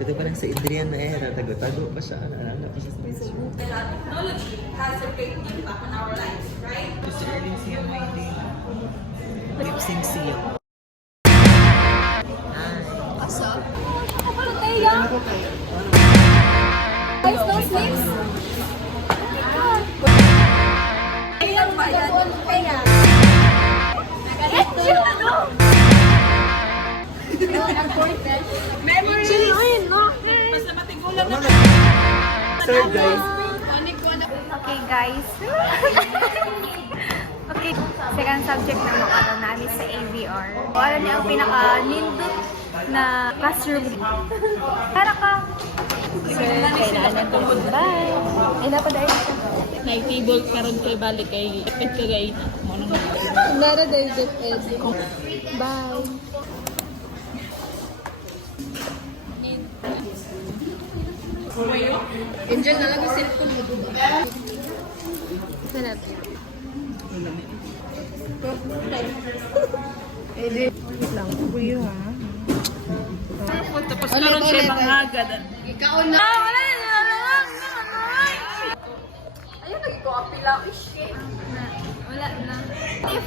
Ito pa lang sa Adrian na era, tago-tago pa siya. Ano pa siya sa picture. Technology has a great impact on our lives, right? Gusto rin siya may lip sync siya. What's up? Teya! Guys, those names? Teya ba yan? Teya! Ito yun, ano? Memories! Ayun, no? Basta matigulang na. Sir, guys. Okay, guys. Okay, second subject na makala namin sa AVR. Alam niyo ang pinaka-nindot na classroom. Para ka! Sir, kailangan ko. Bye! Ay, dapat dahil siya. Nag-table karon kay balik kay ipit ka gay mo nang Nara dahil dip ed. Bye! Enjoy na lang yung cellphone mo, diba? Sarap. Wait lang, kuya ha. tapos karon kay mga agad. Ikaw na! Wala na! Ayun, nag-copy lang. Shit! Wala na.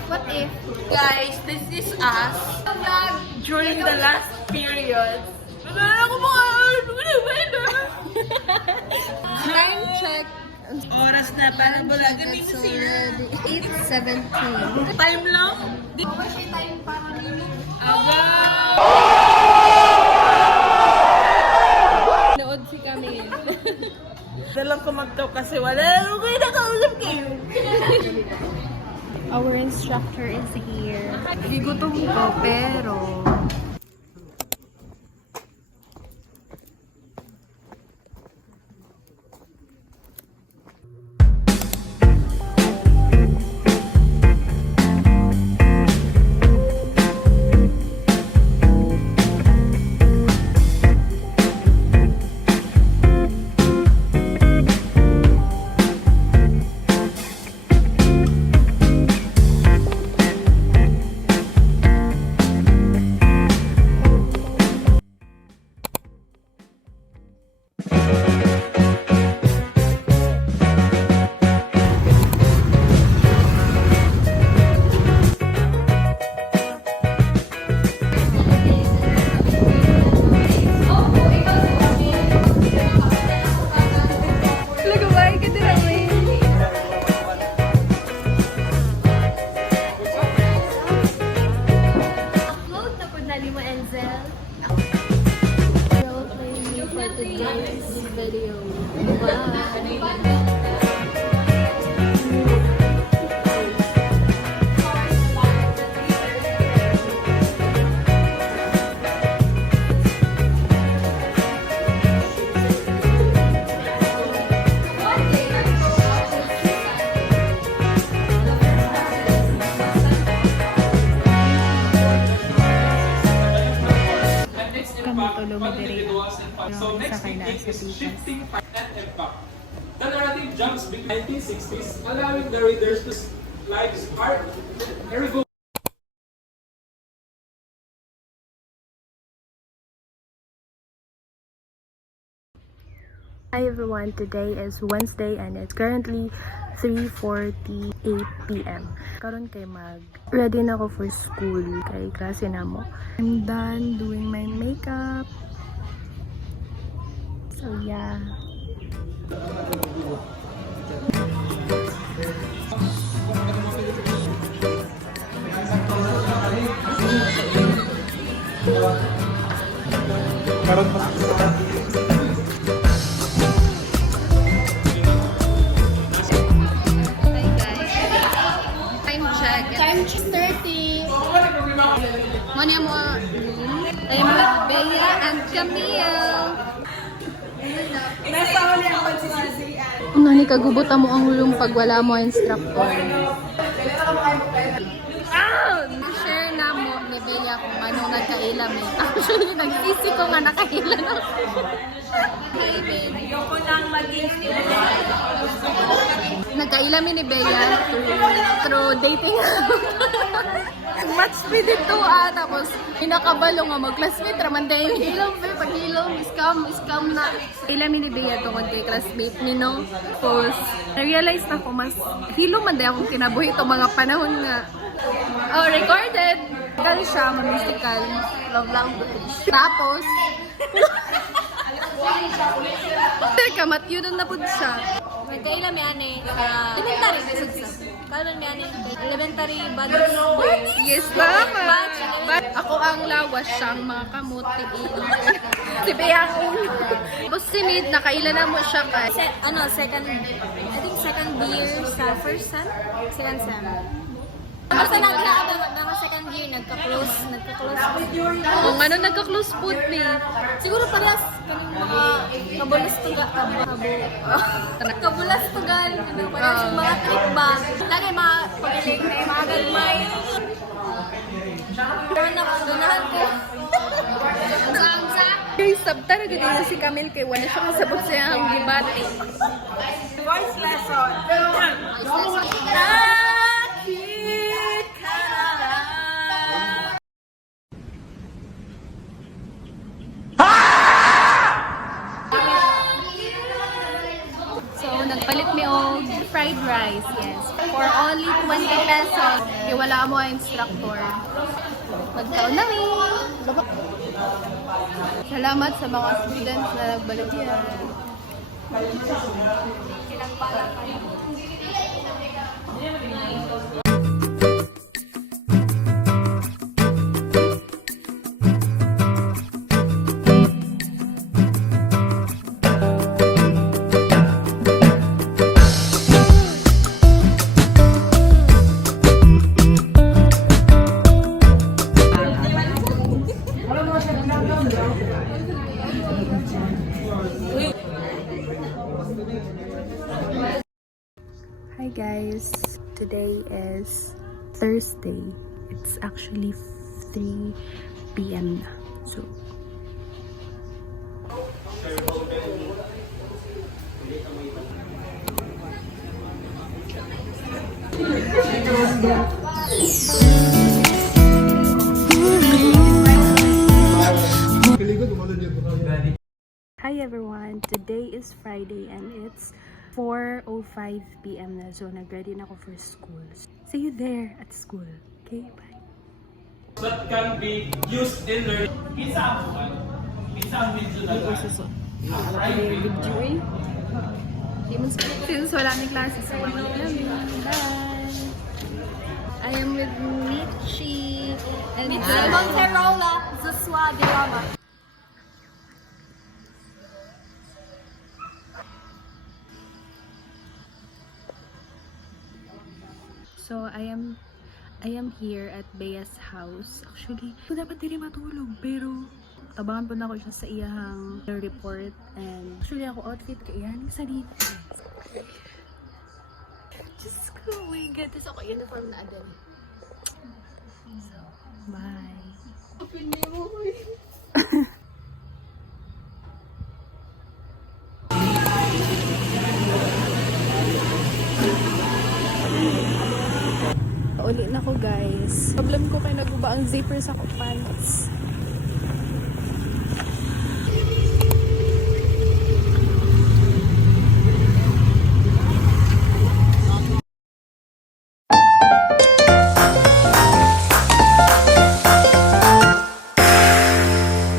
What if? Guys, this is us during the last period. Ako mga Time check. oras na para bulagan din It's sila. already 8:17. Time lang. Time para nilo. Aga. Nood si kami. Dalang ko magtaw kasi wala ko kayo nakausap kayo. Our instructor is here. Hindi gutom ko, pero... Video. So next week is shifting and impact. The narrative jumps between 1960s, allowing the readers to live spark. Here we go. Hi everyone, today is Wednesday and it's currently 3:48 p.m. Karon kay ready na ako for school kay klase na mo. I'm done doing my makeup. So yeah. Time check 30. Manya mo. I'm with Bea and Camille. Nani kagubutan mo ang hulong pag wala mo instructor. Share na mo ni Bea kung anong nagkailam eh. Actually, nagsisi ko nga nakailan ako. Hey, babe. Ayoko lang maging Nagkailamin ni Bea through dating. Catch me dito tapos pinakabalo nga mag-classmate raman dahil hilom pag hilom scam na ila minibigyan tungkol kay classmate ni no. Tapos na-realize na ko mas hilom man dahil akong kinabuhi itong mga panahon nga recorded dahil siya musical love language. Tapos kamat yun na po siya. Magkaila may ane, elementary besod sa. Karon may ane, elementary badges. Yes, tama. But ako ang lawas siyang mga kamuti. Si Bea ang ulo. Tapos si Mid, nakaila na mo siya ka. Second year sa first sem, second sem. Basta mga second year, nagka-close. Kung ano nagka-close food ni. Siguro palas, kanyung mga kabulas tugal, kabulas tugal, mga trip ba? Lagi mga pag-ilig na mga galmay. Pero nakaganahan ko. Guys, sabta na ganyan na si Camille kay wala siya kasabot siya ang gibati. Voice lesson. So, nagpalit mi og fried rice, yes. For only 20 pesos. Kaya wala mo ang instructor. Magkaon na mi. Salamat sa mga students na nagbalik yan. Hi guys, today is Thursday. It's actually 3 p.m. na. So, hi everyone, today is Friday and it's 4:05 p.m. na. So, nag-ready na ako for school. See you there at school. Okay, bye. That can be used in learning. Since wala may classes, so bye! I am with Michi and Monterola, Zaswa, Diama. So, I am here at Bea's house. Actually, ko dapat dili matulog, pero tabangan po na ako siya sa iyang report. And actually, ako outfit ka iyan sa dito. Just go, oh my God. Tapos ako uniform na agad. So, bye. Uli na ko guys. Problem ko kay naguba ang zipper sa ko pants.